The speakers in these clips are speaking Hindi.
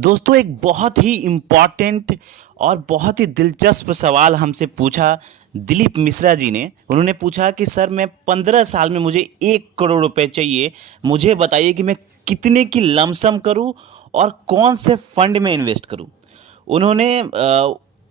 दोस्तों एक बहुत ही इम्पॉर्टेंट और बहुत ही दिलचस्प सवाल हमसे पूछा दिलीप मिश्रा जी ने। उन्होंने पूछा कि सर मैं 15 साल में मुझे 1 करोड़ रुपए चाहिए, मुझे बताइए कि मैं कितने की लमसम करूं और कौन से फंड में इन्वेस्ट करूं। उन्होंने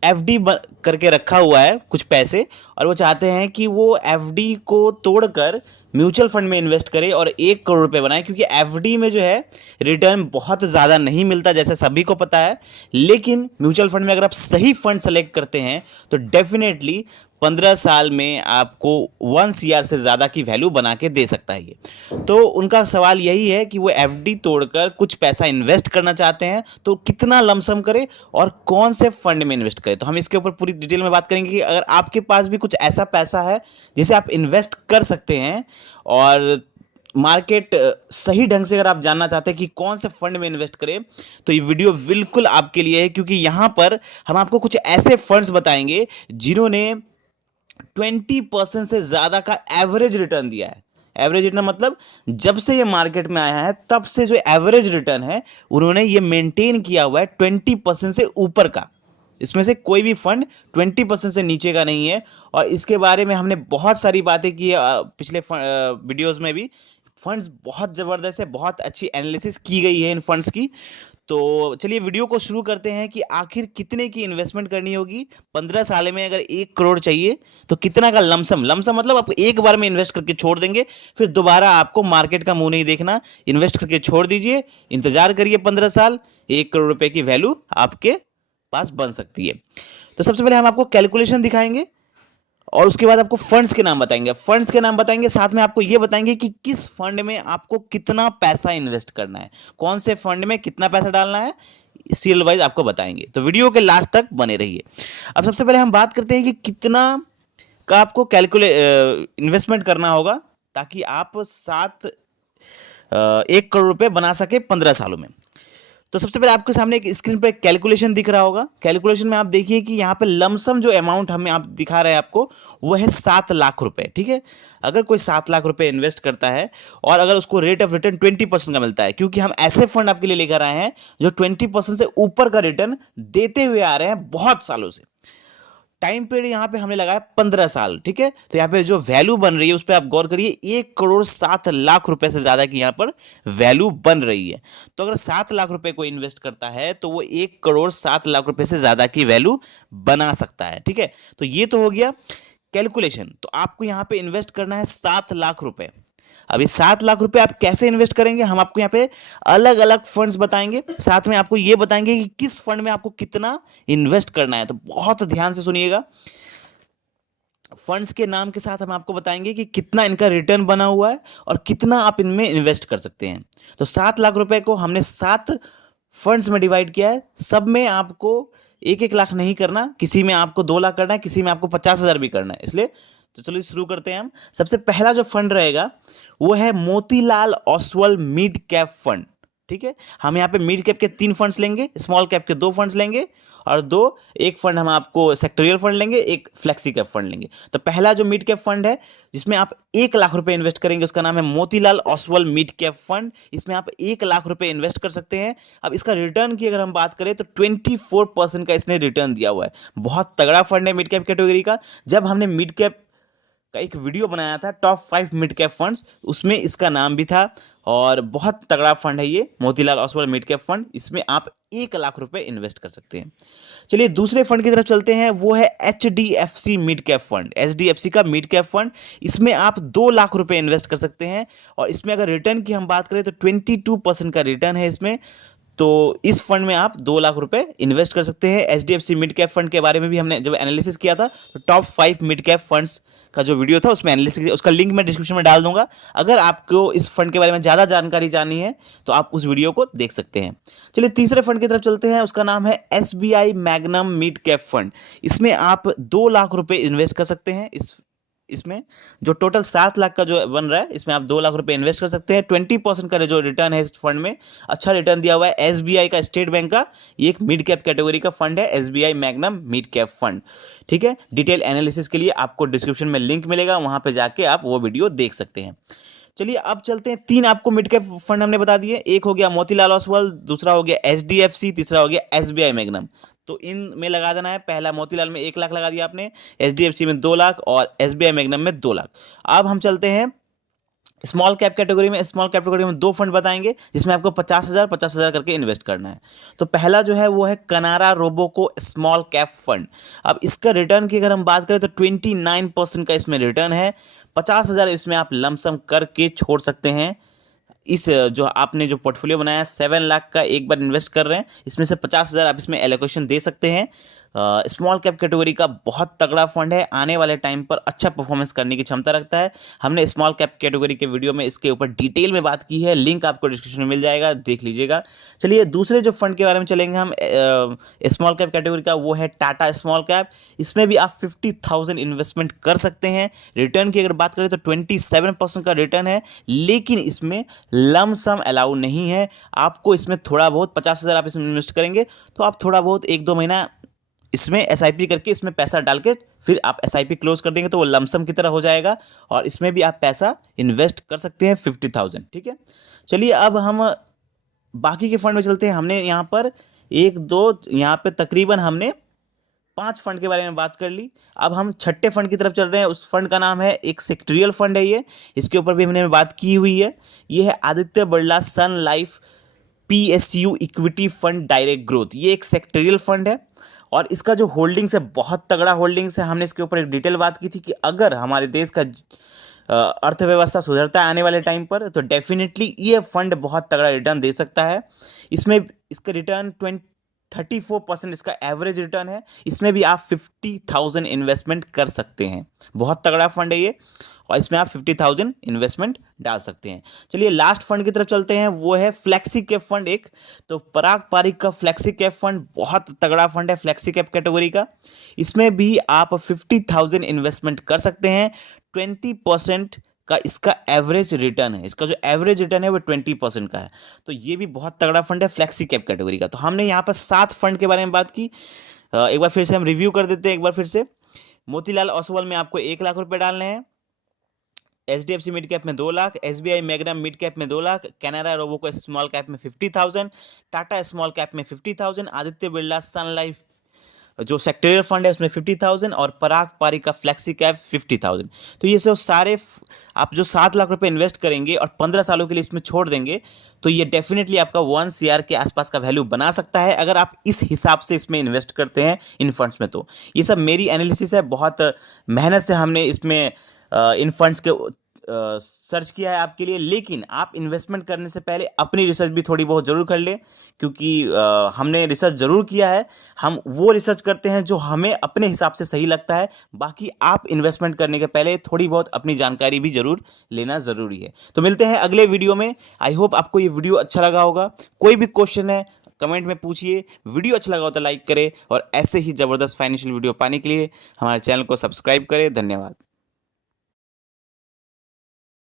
एफडी करके रखा हुआ है कुछ पैसे, और वो चाहते हैं कि वो एफडी को तोड़कर म्यूचुअल फंड में इन्वेस्ट करें और 1 करोड़ रुपए बनाए, क्योंकि एफडी में जो है रिटर्न बहुत ज़्यादा नहीं मिलता जैसे सभी को पता है। लेकिन म्यूचुअल फंड में अगर आप सही फंड सेलेक्ट करते हैं तो डेफिनेटली 15 साल में आपको 1 CR से ज़्यादा की वैल्यू बना के दे सकता है ये। तो उनका सवाल यही है कि वो एफडी तोड़कर कुछ पैसा इन्वेस्ट करना चाहते हैं, तो कितना लमसम करें और कौन से फंड में इन्वेस्ट करें। तो हम इसके ऊपर पूरी डिटेल में बात करेंगे कि अगर आपके पास भी कुछ ऐसा पैसा है जिसे आप इन्वेस्ट कर सकते हैं, और मार्केट सही ढंग से अगर आप जानना चाहते हैं कि कौन से फंड में इन्वेस्ट करें, तो ये वीडियो बिल्कुल आपके लिए है। क्योंकि यहाँ पर हम आपको कुछ ऐसे फंड्स बताएंगे जिन्होंने 20% से ज़्यादा का एवरेज रिटर्न दिया है। एवरेज रिटर्न मतलब जब से ये मार्केट में आया है तब से जो एवरेज रिटर्न है उन्होंने ये मेंटेन किया हुआ है 20% से ऊपर का। इसमें से कोई भी फंड 20% से नीचे का नहीं है। और इसके बारे में हमने बहुत सारी बातें की है पिछले वीडियोस में भी। फंड्स बहुत ज़बरदस्त है, बहुत अच्छी एनालिसिस की गई है इन फंड्स की। तो चलिए वीडियो को शुरू करते हैं कि आखिर कितने की इन्वेस्टमेंट करनी होगी 15 साल में। अगर 1 करोड़ चाहिए तो कितना का लमसम, लमसम मतलब आप एक बार में इन्वेस्ट करके छोड़ देंगे, फिर दोबारा आपको मार्केट का मुंह नहीं देखना, इन्वेस्ट करके छोड़ दीजिए, इंतजार करिए 15 साल, 1 करोड़ रुपए की वैल्यू आपके पास बन सकती है। तो सबसे पहले हम आपको कैलकुलेशन दिखाएंगे और उसके बाद आपको फंड्स के नाम बताएंगे। फंड्स के नाम बताएंगे, साथ में आपको यह बताएंगे कि किस फंड में आपको कितना पैसा इन्वेस्ट करना है, कौन से फंड में कितना पैसा डालना है, सीरियल वाइज आपको बताएंगे। तो वीडियो के लास्ट तक बने रहिए। अब सबसे पहले हम बात करते हैं कि कितना का आपको इन्वेस्टमेंट करना होगा ताकि आप 1 करोड़ रुपए बना सके 15 सालों में। तो सबसे पहले आपके सामने एक स्क्रीन पर कैलकुलेशन दिख रहा होगा। कैलकुलेशन में आप देखिए कि यहाँ पे लमसम जो अमाउंट हमें आप दिखा रहे हैं आपको, वो है 7 लाख रुपए। ठीक है, अगर कोई 7 लाख रुपए इन्वेस्ट करता है और अगर उसको रेट ऑफ रिटर्न 20% का मिलता है, क्योंकि हम ऐसे फंड आपके लिए लेकर आए हैं जो 20% से ऊपर का रिटर्न देते हुए आ रहे हैं बहुत सालों से। टाइम पीरियड यहाँ पे हमने लगाया 15 साल। ठीक है, तो यहाँ पे जो वैल्यू बन रही है उस पर आप गौर करिए, 1 करोड़ 7 लाख रुपए से ज्यादा की यहाँ पर वैल्यू बन रही है। तो अगर 7 लाख रुपए को इन्वेस्ट करता है तो वो 1 करोड़ 7 लाख रुपए से ज्यादा की वैल्यू बना सकता है। ठीक है, तो ये तो हो गया कैलकुलेशन। तो आपको यहाँ पे इन्वेस्ट करना है 7 लाख रुपए। अभी 7 लाख रुपए आप कैसे इन्वेस्ट करेंगे, हम आपको यहाँ पे अलग अलग फंड्स बताएंगे, साथ में आपको ये बताएंगे कि किस फंड में आपको कितना इन्वेस्ट करना है। तो बहुत ध्यान से सुनिएगा। फंड्स के नाम के साथ हम आपको बताएंगे कि कितना इनका रिटर्न बना हुआ है और कितना आप इनमें इन्वेस्ट कर सकते हैं। तो 7 लाख रुपए को हमने 7 फंड्स में डिवाइड किया है। सब में आपको 1-1 लाख नहीं करना, किसी में आपको 2 लाख करना है, किसी में आपको 50,000 भी करना है। इसलिए तो चलो शुरू करते हैं हम। सबसे पहला जो फंड रहेगा वो है Motilal Oswal mid cap fund. ठीक है, हम यहाँ पे मिड कैप के 3 फंड्स लेंगे, स्मॉल कैप के 2 फंड्स लेंगे और एक फंड हम आपको सेक्टोरियल फंड लेंगे, एक फ्लेक्सी कैप फंड लेंगे। तो पहला जो मिड कैप फंड है जिसमें आप 1 लाख रुपए इन्वेस्ट करेंगे, उसका नाम है Motilal Oswal mid cap fund. इसमें आप 1 लाख रुपए इन्वेस्ट कर सकते हैं। अब इसका रिटर्न की अगर हम बात करें तो 24% का इसने रिटर्न दिया हुआ है। बहुत तगड़ा फंड है मिड कैप कैटेगरी का। जब हमने मिड कैप का एक वीडियो बनाया था टॉप 5 मिड कैप फंड्स, उसमें इसका नाम भी था और बहुत तगड़ा फंड है ये Motilal Oswal mid cap fund. इसमें आप 1 लाख रुपए इन्वेस्ट कर सकते हैं। चलिए दूसरे फंड की तरफ चलते हैं, वो है HDFC mid cap fund. HDFC का मिड कैप फंड, इसमें आप 2 लाख रुपए इन्वेस्ट कर सकते हैं और इसमें अगर रिटर्न की हम बात करें तो 22% का रिटर्न है इसमें। तो इस फंड में आप 2 लाख रुपए इन्वेस्ट कर सकते हैं। HDFC मिड कैप फंड के बारे में भी हमने जब एनालिसिस किया था तो टॉप 5 मिड कैप फंड्स का जो वीडियो था उसमें एनालिसिस, उसका लिंक मैं डिस्क्रिप्शन में डाल दूंगा। अगर आपको इस फंड के बारे में ज़्यादा जानकारी जाननी है तो आप उस वीडियो को देख सकते हैं। चलिए तीसरे फंड की तरफ चलते हैं, उसका नाम है SBI magnum mid cap fund. इसमें आप 2 लाख रुपए इन्वेस्ट कर सकते हैं। इसमें जो टोटल 7 लाख का जो बन रहा है, इसमें आप 2 लाख रुपए इन्वेस्ट कर सकते हैं। 20% का जो रिटर्न है इस फंड में, अच्छा रिटर्न दिया हुआ है। SBI का, स्टेट बैंक का, ये एक मिड कैप कैटेगरी का फंड है, SBI magnum mid cap fund. ठीक है, डिटेल एनालिसिस के लिए आपको डिस्क्रिप्शन में लिंक मिलेगा, वहां पे जाके आप वो वीडियो देख सकते हैं। चलिए अब चलते हैं, 3 आपको मिड कैप फंड हमने बता दिए, एक हो गया मोतीलाल ओसवाल, दूसरा हो गया एचडीएफसी, तीसरा हो गया एसबीआई मैग्नम। तो इन में लगा देना है, पहला मोतीलाल में 1 लाख लगा दिया आपने, एचडीएफसी में 2 लाख और एसबीआई मैग्नम में 2 लाख। अब हम चलते हैं स्मॉल कैप कैटेगरी में। स्मॉल कैटेगरी में 2 फंड बताएंगे जिसमें आपको 50,000 करके इन्वेस्ट करना है। तो पहला जो है वो है कनारा रोबोको स्मॉल कैप फंड। अब इसका रिटर्न की अगर हम बात करें तो 29% का इसमें रिटर्न है। 50,000 इसमें आप लमसम करके छोड़ सकते हैं। इस जो आपने जो पोर्टफोलियो बनाया 7 लाख का एक बार इन्वेस्ट कर रहे हैं, इसमें से 50,000 आप इसमें एलोकेशन दे सकते हैं। स्मॉल कैप कैटेगरी का बहुत तगड़ा फंड है, आने वाले टाइम पर अच्छा परफॉर्मेंस करने की क्षमता रखता है। हमने स्मॉल कैप कैटेगरी के वीडियो में इसके ऊपर डिटेल में बात की है, लिंक आपको डिस्क्रिप्शन में मिल जाएगा, देख लीजिएगा। चलिए दूसरे जो फंड के बारे में चलेंगे हम स्मॉल कैप कैटेगरी का, वो है टाटा स्मॉल कैप। इसमें भी आप 50,000 इन्वेस्टमेंट कर सकते हैं। रिटर्न की अगर बात करें तो 27% का रिटर्न है, लेकिन इसमें लम सम अलाउ नहीं है। आपको इसमें थोड़ा बहुत 50,000 आप इसमें इन्वेस्ट करेंगे तो आप थोड़ा बहुत 1-2 महीना इसमें एसआईपी करके इसमें पैसा डाल के फिर आप एसआईपी क्लोज कर देंगे तो वो लमसम की तरह हो जाएगा, और इसमें भी आप पैसा इन्वेस्ट कर सकते हैं 50,000। ठीक है, चलिए अब हम बाकी के फंड में चलते हैं। हमने यहाँ पर 1-2 यहाँ पे तकरीबन हमने 5 फंड के बारे में बात कर ली। अब हम छठे फंड की तरफ चल रहे हैं। उस फंड का नाम है, एक सेक्टरियल फंड है ये, इसके ऊपर भी हमने बात की हुई है। ये है Aditya Birla sun life PSU equity fund direct growth. ये एक सेक्टरियल फंड है और इसका जो होल्डिंग्स है बहुत तगड़ा होल्डिंग्स है। हमने इसके ऊपर एक डिटेल बात की थी कि अगर हमारे देश का अर्थव्यवस्था सुधरता है आने वाले टाइम पर तो डेफिनेटली ये फंड बहुत तगड़ा रिटर्न दे सकता है। इसमें इसका रिटर्न 34% इसका एवरेज रिटर्न है। इसमें भी आप 50,000 इन्वेस्टमेंट कर सकते हैं। बहुत तगड़ा फंड है ये, और इसमें आप 50,000 इन्वेस्टमेंट डाल सकते हैं। चलिए लास्ट फंड की तरफ चलते हैं, वो है फ्लेक्सी कैप फंड एक। तो पराग पारिक का फ्लेक्सी कैप फंड बहुत तगड़ा फंड है फ्लेक्सी कैप कैटेगरी का। इसमें भी आप 50,000 इन्वेस्टमेंट कर सकते हैं। 20% का इसका एवरेज रिटर्न है। इसका जो एवरेज रिटर्न है वो 20% का है। तो ये भी बहुत तगड़ा फंड है फ्लेक्सी कैप कैटेगरी का। तो हमने यहाँ पर 7 फंड के बारे में बात की। एक बार फिर से हम रिव्यू कर देते हैं एक बार फिर से। मोतीलाल ओसवाल में आपको 1 लाख रुपए डालने हैं, एचडीएफसी मिड कैप में 2 lakh, SBI magnum mid cap में 2 लाख, कैनरा रोबोको स्मॉल कैप में 50,000, टाटा स्मॉल कैप में 50,000, आदित्य बिरला सन लाइफ जो सेक्टरियल फंड है उसमें 50,000 और पराग पारिक का फ्लेक्सी कैप 50,000। तो ये सब सारे आप जो 7 लाख रुपए इन्वेस्ट करेंगे और 15 सालों के लिए इसमें छोड़ देंगे तो ये डेफिनेटली आपका 1 CR के आसपास का वैल्यू बना सकता है, अगर आप इस हिसाब से इसमें इन्वेस्ट करते हैं इन फंड्स में। तो ये सब मेरी एनालिसिस है, बहुत मेहनत से हमने इसमें इन फंड्स के सर्च किया है आपके लिए। लेकिन आप इन्वेस्टमेंट करने से पहले अपनी रिसर्च भी थोड़ी बहुत ज़रूर कर लें, क्योंकि हमने रिसर्च ज़रूर किया है। हम वो रिसर्च करते हैं जो हमें अपने हिसाब से सही लगता है। बाकी आप इन्वेस्टमेंट करने के पहले थोड़ी बहुत अपनी जानकारी भी ज़रूर लेना ज़रूरी है। तो मिलते हैं अगले वीडियो में। आई होप आपको ये वीडियो अच्छा लगा होगा। कोई भी क्वेश्चन है कमेंट में पूछिए। वीडियो अच्छा लगा हो तो लाइक करें, और ऐसे ही ज़बरदस्त फाइनेंशियल वीडियो पाने के लिए हमारे चैनल को सब्सक्राइब करें। धन्यवाद।